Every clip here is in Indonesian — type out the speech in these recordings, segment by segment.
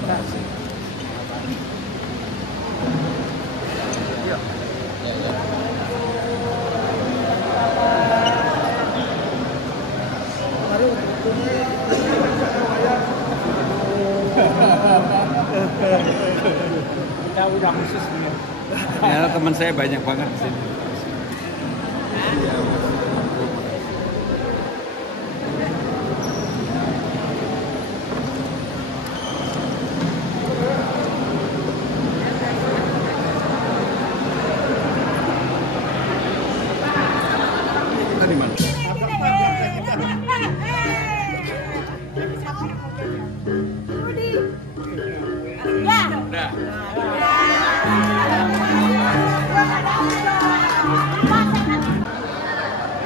Masih. Kita udah khusus nih. Ya, teman saya banyak banget di sini. Tadi mana?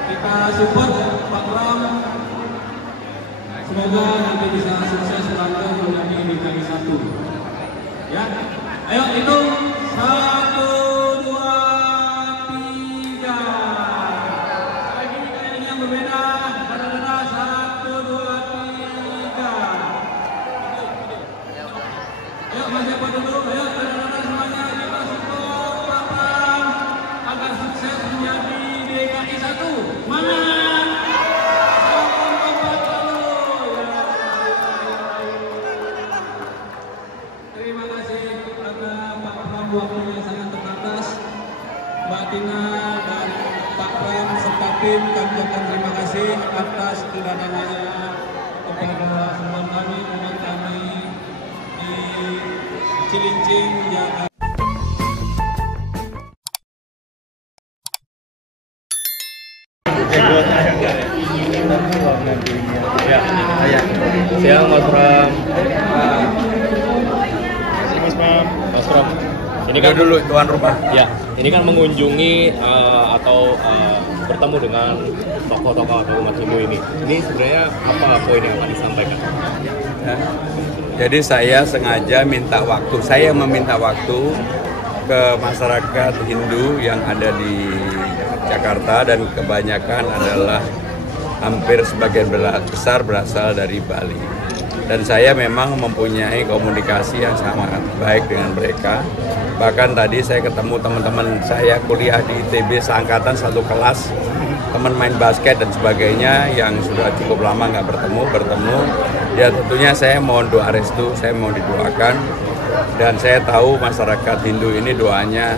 Kita support Pak Pram, semoga nanti bisa sukses melangkah menjadi DKI 1. Ya, ayo hitung 1, 2, 3. Lagi kayaknya berbeda. Dada 1, 2, 3. Ayo Mas Eko dulu, ayo dada semuanya kita support Pak Pram agar sukses menjadi DKI 1. Mana? Terima kasih kepada Pak Pram, waktunya sangat terbatas. Mbak Tina dan Pak Pram serta tim, kami ucapkan terima kasih atas kedatangannya kepada teman kami di Cilincing, Jakarta. Siang Mas Pram. Mas Pram. Ini kan dulu tuan rumah. Ya, ini kan mengunjungi atau bertemu dengan tokoh-tokoh atau umat Hindu ini. Ini sebenarnya apa poin yang akan disampaikan? Ya. Jadi saya sengaja minta waktu. Saya meminta waktu ke masyarakat Hindu yang ada di Jakarta dan kebanyakan adalah hampir sebagian besar berasal dari Bali. Dan saya memang mempunyai komunikasi yang sangat baik dengan mereka. Bahkan tadi saya ketemu teman-teman saya kuliah di ITB seangkatan satu kelas, teman main basket dan sebagainya yang sudah cukup lama nggak bertemu. Ya tentunya saya mohon doa restu, saya mau didoakan. Dan saya tahu masyarakat Hindu ini doanya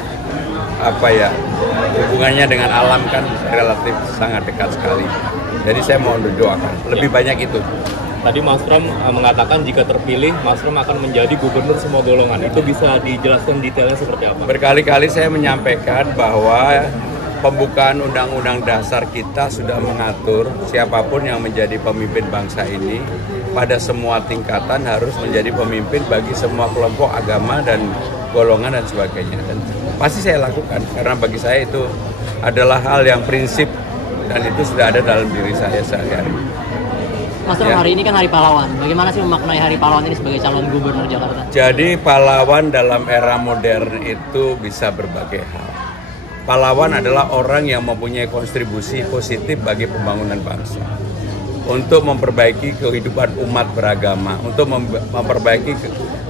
hubungannya dengan alam kan relatif sangat dekat sekali. Jadi saya mohon didoakan. Lebih banyak itu. Tadi Mas Pram mengatakan jika terpilih, Mas Pram akan menjadi gubernur semua golongan. Itu bisa dijelaskan detailnya seperti apa? Berkali-kali saya menyampaikan bahwa pembukaan Undang-Undang Dasar kita sudah mengatur siapapun yang menjadi pemimpin bangsa ini pada semua tingkatan harus menjadi pemimpin bagi semua kelompok agama dan golongan dan sebagainya. Dan pasti saya lakukan karena bagi saya itu adalah hal yang prinsip dan itu sudah ada dalam diri saya sehari-hari. Mas Pram, hari ini kan Hari Pahlawan. Bagaimana sih memaknai Hari Pahlawan ini sebagai calon gubernur Jakarta? Jadi pahlawan dalam era modern itu bisa berbagai hal. Pahlawan adalah orang yang mempunyai kontribusi positif bagi pembangunan bangsa. Untuk memperbaiki kehidupan umat beragama, untuk memperbaiki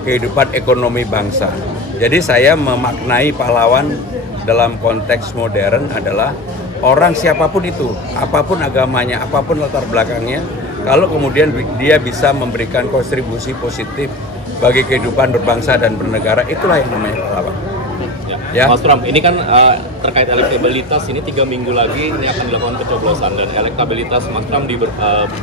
kehidupan ekonomi bangsa. Jadi saya memaknai pahlawan dalam konteks modern adalah orang siapapun itu, apapun agamanya, apapun latar belakangnya, kalau kemudian dia bisa memberikan kontribusi positif bagi kehidupan berbangsa dan bernegara, itulah yang namanya pahlawan. Ya. Mas Pram, ini kan terkait elektabilitas ini 3 minggu lagi ini akan dilakukan pencoblosan dan elektabilitas Mas Pram di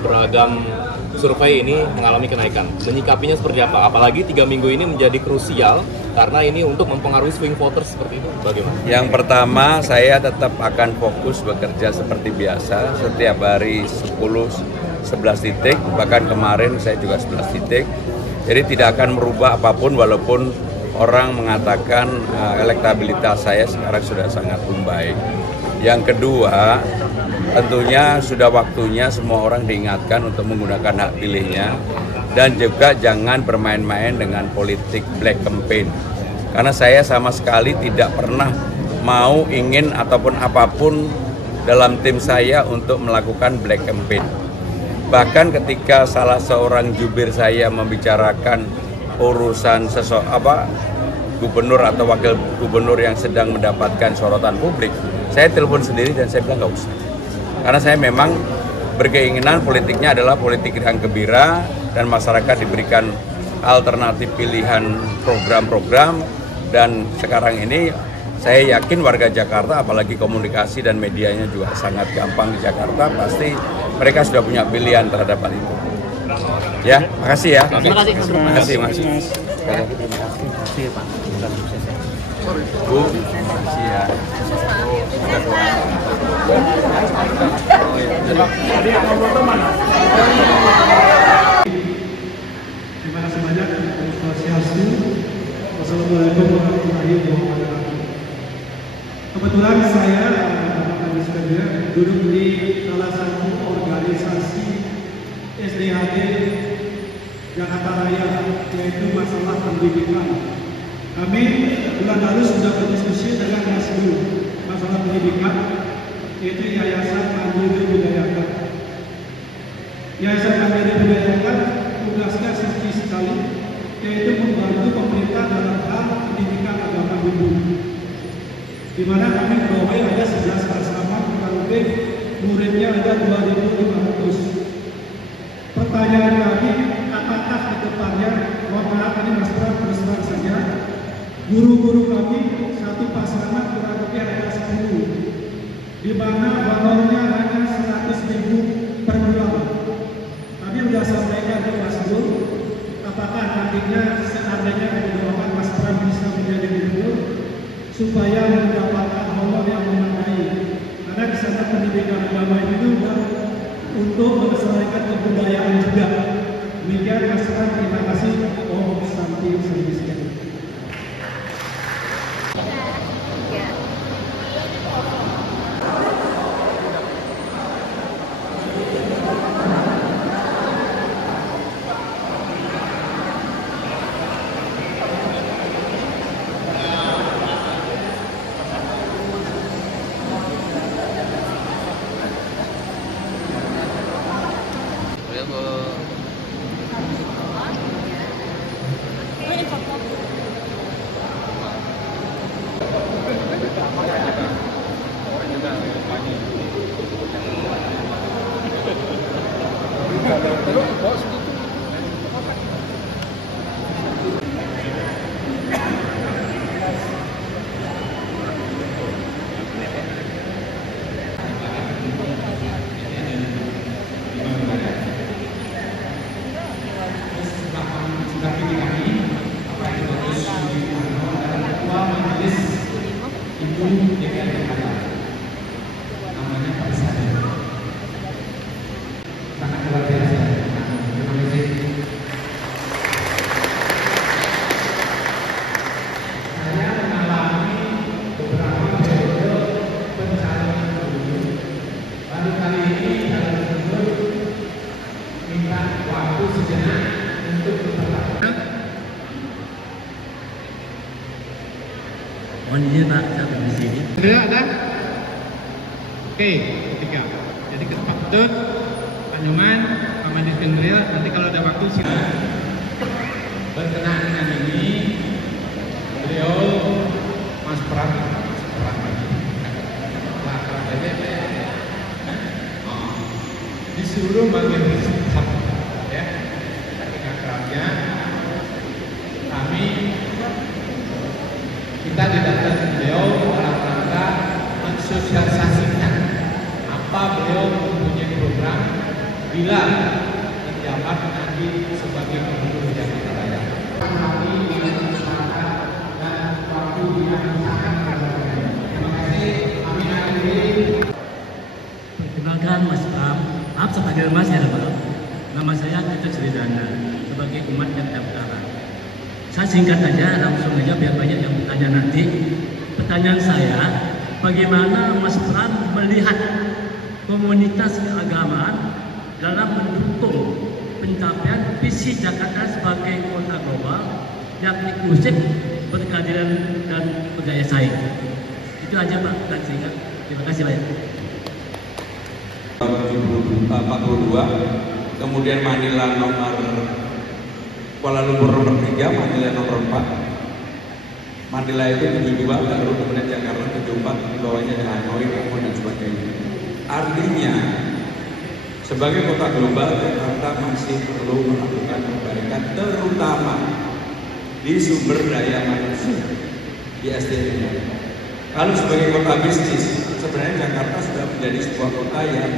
beragam survei ini mengalami kenaikan. Menyikapinya seperti apa? Apalagi 3 minggu ini menjadi krusial karena ini untuk mempengaruhi swing voters seperti itu. Bagaimana? Yang pertama, saya tetap akan fokus bekerja seperti biasa setiap hari 10-11 titik, bahkan kemarin saya juga 11 titik. Jadi tidak akan merubah apapun walaupun orang mengatakan elektabilitas saya sekarang sudah sangat membaik. Yang kedua, tentunya sudah waktunya semua orang diingatkan untuk menggunakan hak pilihnya dan juga jangan bermain-main dengan politik black campaign. Karena saya sama sekali tidak pernah mau ingin ataupun apapun dalam tim saya untuk melakukan black campaign. Bahkan ketika salah seorang jubir saya membicarakan urusan gubernur atau wakil gubernur yang sedang mendapatkan sorotan publik, saya telepon sendiri dan saya bilang nggak usah. Karena saya memang berkeinginan politiknya adalah politik yang gembira dan masyarakat diberikan alternatif pilihan program-program, dan sekarang ini saya yakin warga Jakarta, apalagi komunikasi dan medianya juga sangat gampang di Jakarta, pasti mereka sudah punya pilihan terhadap hal itu. Ya, makasih ya. Terima kasih. Terima kasih, Mas. Bu, makasih ya. Terima kasih banyak untuk Swastiastu. Wassalamualaikum warahmatullahi wabarakatuh. Kebetulan saya duduk di salah satu organisasi SDHD Jakarta Raya, yaitu masalah pendidikan. Kami bulan lalu sudah berdiskusi dengan Mas Guru masalah pendidikan, yaitu Yayasan Mandiri Budayakan. Yayasan Mandiri Budayakan tugasnya sisi sekali, yaitu membantu pemerintah dalam hal pendidikan agama Hindu. Di mana kami membawahi ada 11 asrama, kurang lebih muridnya ada 2.500. Pertanyaan kami, apakah ke depannya, mohon maaf ini Mas Pram terus terang saja, guru-guru kami satu pasangan kurang lebih ada 10, di mana honornya hanya 100.000 per bulan. Kami sudah sampaikan ke Mas Guru, apakah nantinya seandainya didoakan Mas Pram bisa menjadi gubernur supaya mendapatkan honor yang memadai, karena di sana pendidikan agama itu untuk melestarikan kebudayaan juga. Demikian Mas Pram, terima kasih. Om Santi Swastiastu. Ada? Oke, ketiga. Jadi ke Pak Ketut, Pak Nyoman, Pak Mandis Kendril, nanti kalau ada waktu silakan. Berkenaan dengan ini, beliau Mas Pram, disuruh bagian hisab, ya, dengan kerajaan kami kita tidak beliau mempunyai program bila menjabat nanti sebagai Gubernur Jakarta Raya. Kami dengan masyarakat dan waktu yang sangat berharga. Terima kasih. Kami akhiri. Perkenalkan Mas Pram, maaf saya panggil Mas ya Pak. Nama saya Tito Sridana sebagai umat yang daftaran. Saya singkat aja, langsung aja biar banyak yang bertanya nanti. Pertanyaan saya, bagaimana Mas Pram melihat komunitas keagamaan dalam mendukung pencapaian visi Jakarta sebagai kota global yang inklusif, berkeadilan dan berdaya saing? Itu aja Pak, dan singkat. Terima kasih banyak. 42, kemudian Manila nomor Kuala Lumpur nomor 3, Manila nomor 4, Manila itu 72, baru kemudian Jakarta 74, di bawahnya Hanoi, Bangkok dan sebagainya. Artinya sebagai kota global, Jakarta masih perlu melakukan perbaikan, terutama di sumber daya manusia, di SDM. Kalau sebagai kota bisnis, sebenarnya Jakarta sudah menjadi sebuah kota yang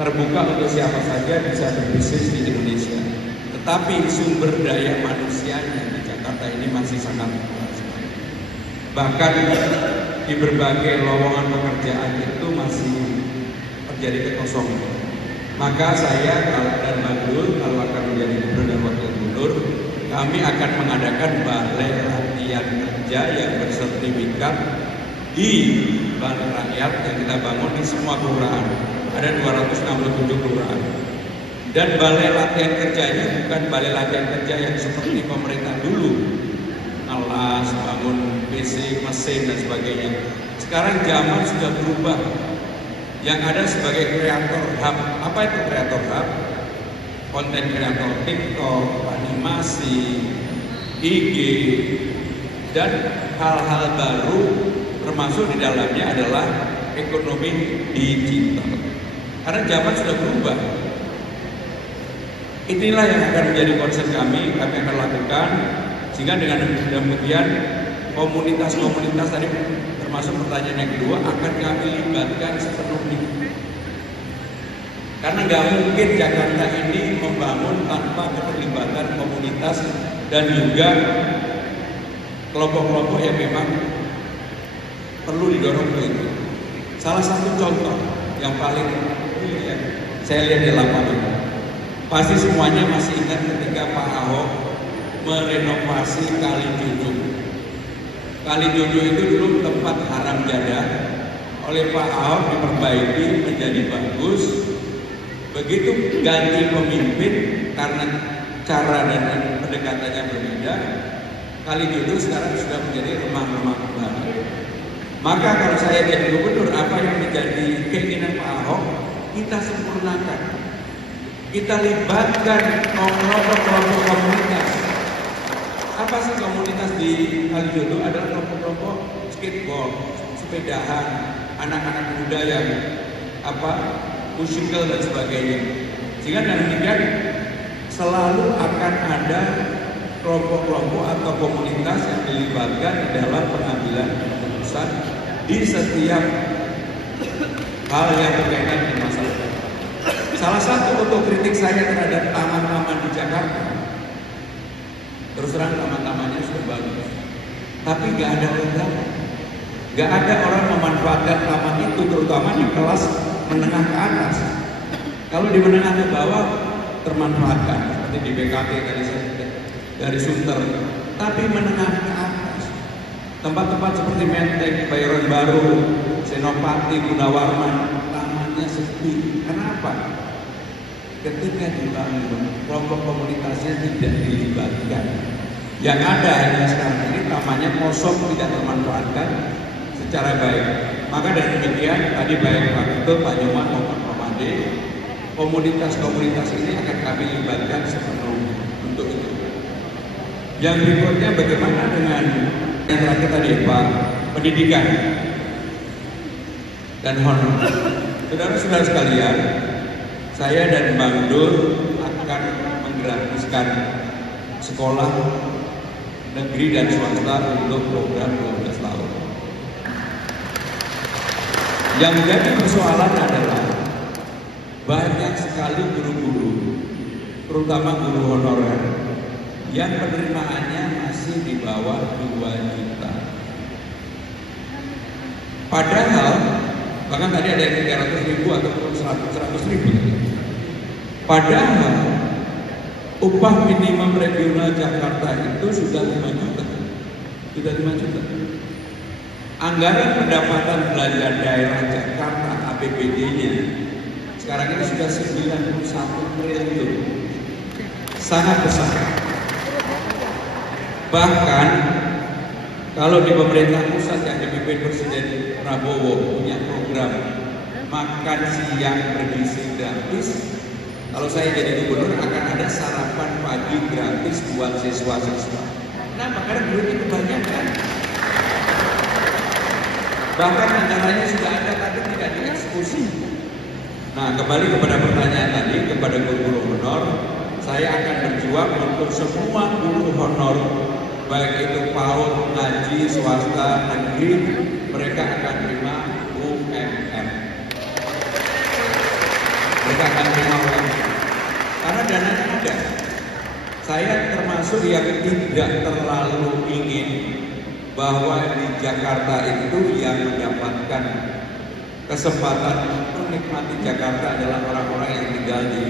terbuka untuk siapa saja bisa berbisnis di Indonesia. Tetapi sumber daya manusianya di Jakarta ini masih sangat kurang. Bahkan di berbagai lowongan pekerjaan itu masih terjadi kekosongan. Maka saya dan Bandul kalau akan menjadi gubernur dan wakil gubernur, kami akan mengadakan balai latihan kerja yang bersertifikat di Balai Rakyat yang kita bangun di semua kelurahan. Ada 267 kelurahan. Dan balai latihan kerjanya bukan balai latihan kerja yang seperti pemerintah dulu, alas, bangun fisik, mesin dan sebagainya. Sekarang zaman sudah berubah. Yang ada sebagai kreator hub. Apa itu kreator hub? Konten kreator TikTok, animasi, IG, dan hal-hal baru, termasuk di dalamnya adalah ekonomi digital. Karena zaman sudah berubah. Inilah yang akan menjadi concern kami akan lakukan, sehingga dengan demikian komunitas-komunitas tadi, termasuk pertanyaan yang kedua, akan kami libatkan sepenuhnya. Karena nggak mungkin Jakarta ini membangun tanpa keterlibatan komunitas dan juga kelompok-kelompok yang memang perlu didorong ke itu. Salah satu contoh yang paling saya lihat di lapangan, pasti semuanya masih ingat ketika Pak Ahok merenovasi Kali Jujung. Kali Jujung itu dulu tempat haram jadah, oleh Pak Ahok diperbaiki menjadi bagus. Begitu ganti pemimpin karena cara dan pendekatannya berbeda, Kali Jujung sekarang sudah menjadi remah-remah kembali. Maka kalau saya jadi gubernur, apa yang menjadi keinginan Pak Ahok, kita sempurnakan. Kita libatkan kelompok-kelompok komunitas. Apa sih komunitas di Kalijodo? Adalah kelompok-kelompok skateboard, sepedahan, anak-anak muda yang musikal dan sebagainya. Sehingga dengan demikian selalu akan ada kelompok-kelompok atau komunitas yang dilibatkan dalam pengambilan keputusan di setiap hal yang berkaitan dengan masyarakat. Salah satu otokritik saya terhadap taman-taman di Jakarta, terus terang taman-tamannya sudah bagus, tapi nggak ada orang, nggak ada orang memanfaatkan taman itu, terutama di kelas menengah ke atas. Kalau di menengah ke bawah termanfaatkan, seperti di BKT tadi saya dari Sunter, tapi menengah ke atas, tempat-tempat seperti Menteng, Bayoran Baru, Senopati, Gunawarman, tamannya sepi. Kenapa? Ketika dibangun, kelompok komunitasnya tidak dilibatkan. Yang ada hanya sekarang ini tamannya kosong, tidak termanfaatkan secara baik. Maka dari demikian, tadi baik Pak Ketua, Pak Nyoman maupun Pak Made, komunitas-komunitas ini akan kami libatkan sepenuhnya untuk itu. Yang berikutnya bagaimana dengan yang terakhir tadi Pak, pendidikan dan honor. Saudara-saudara sekalian, saya dan Bang Dul akan menggratiskan sekolah negeri dan swasta untuk program 12 tahun. Yang menjadi persoalan adalah banyak sekali guru-guru, terutama guru honorer, yang penerimaannya masih di bawah 2 juta. Padahal, bahkan tadi ada yang 300.000 ataupun 100.000. Padahal, upah minimum regional Jakarta itu sudah 5 juta. Sudah 5 juta. Anggaran pendapatan belanja daerah Jakarta APBD-nya sekarang ini sudah 91 triliun. Sangat besar. Bahkan kalau di pemerintah pusat yang dipimpin Presiden Prabowo punya program makan siang bergizi gratis, kalau saya jadi gubernur akan ada sarapan pagi gratis buat siswa-siswa. Kenapa? Karena duitnya kebanyakan. Bahkan anggarannya sudah ada tapi tidak dieksekusi. Nah, kembali kepada pertanyaan tadi kepada guru honor, saya akan berjuang untuk semua guru honor, baik itu PAUD, ngaji, swasta, negeri, mereka akan terima UMR. Mereka akan terima UMR. Karena dananya ada. Saya termasuk yang tidak terlalu ingin bahwa di Jakarta itu yang mendapatkan kesempatan menikmati Jakarta adalah orang-orang yang tinggal di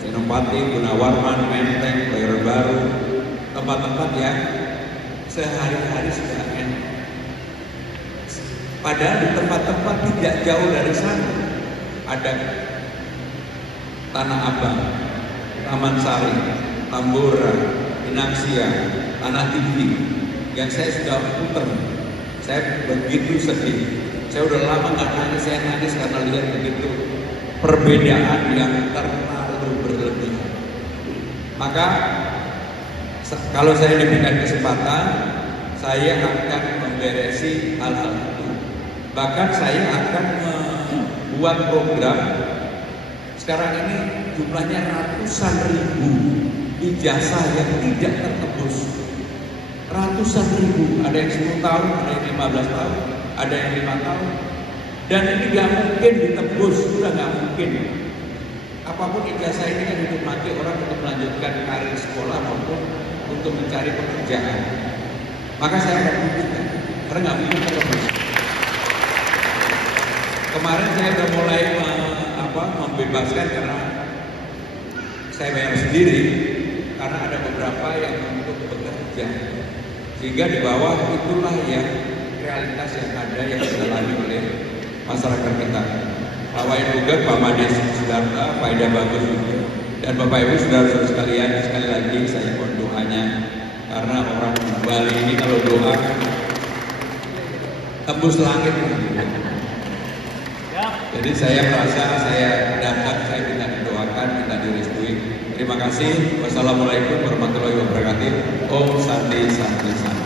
Senopati, Gunawarman, Menteng, Kebayoran Baru, tempat-tempat yang sehari-hari sudah enak. Padahal di tempat-tempat tidak jauh dari sana ada Tanah Abang, Taman Sari, Tambora, Pinangsia, Tanah Tinggi, yang saya sudah putar. Saya begitu sedih. Saya udah lama nggak nangis, saya nangis karena lihat begitu perbedaan yang terlalu berlebihan. Maka kalau saya diberikan kesempatan, saya akan memberesi hal-hal itu. Bahkan saya akan membuat program. Sekarang ini jumlahnya ratusan ribu ijazah yang tidak tertebus. Ratusan ribu, ada yang 10 tahun, ada yang 15 tahun, ada yang 5 tahun. Dan ini gak mungkin ditebus, sudah gak mungkin. Apapun ijazah ini kan dinikmati orang untuk melanjutkan karir sekolah maupun untuk mencari pekerjaan. Maka saya akan buktikan, karena gak mungkin tertebus. Kemarin saya sudah mulai membebaskan karena saya bayar sendiri, karena ada beberapa yang untuk bekerja. Sehingga di bawah itulah yang realitas yang ada yang dialami oleh masyarakat kita. Pak Wayan juga, Pak Made Sudarta, Pak Ida Bagus juga, dan Bapak Ibu saudara-saudara sekalian, sekali lagi saya mohon doanya, karena orang Bali ini kalau doa tembus langit. Jadi saya merasa saya datang, saya minta didoakan, minta direstui. Terima kasih. Wassalamualaikum warahmatullahi wabarakatuh. Om Santi Santi Santi.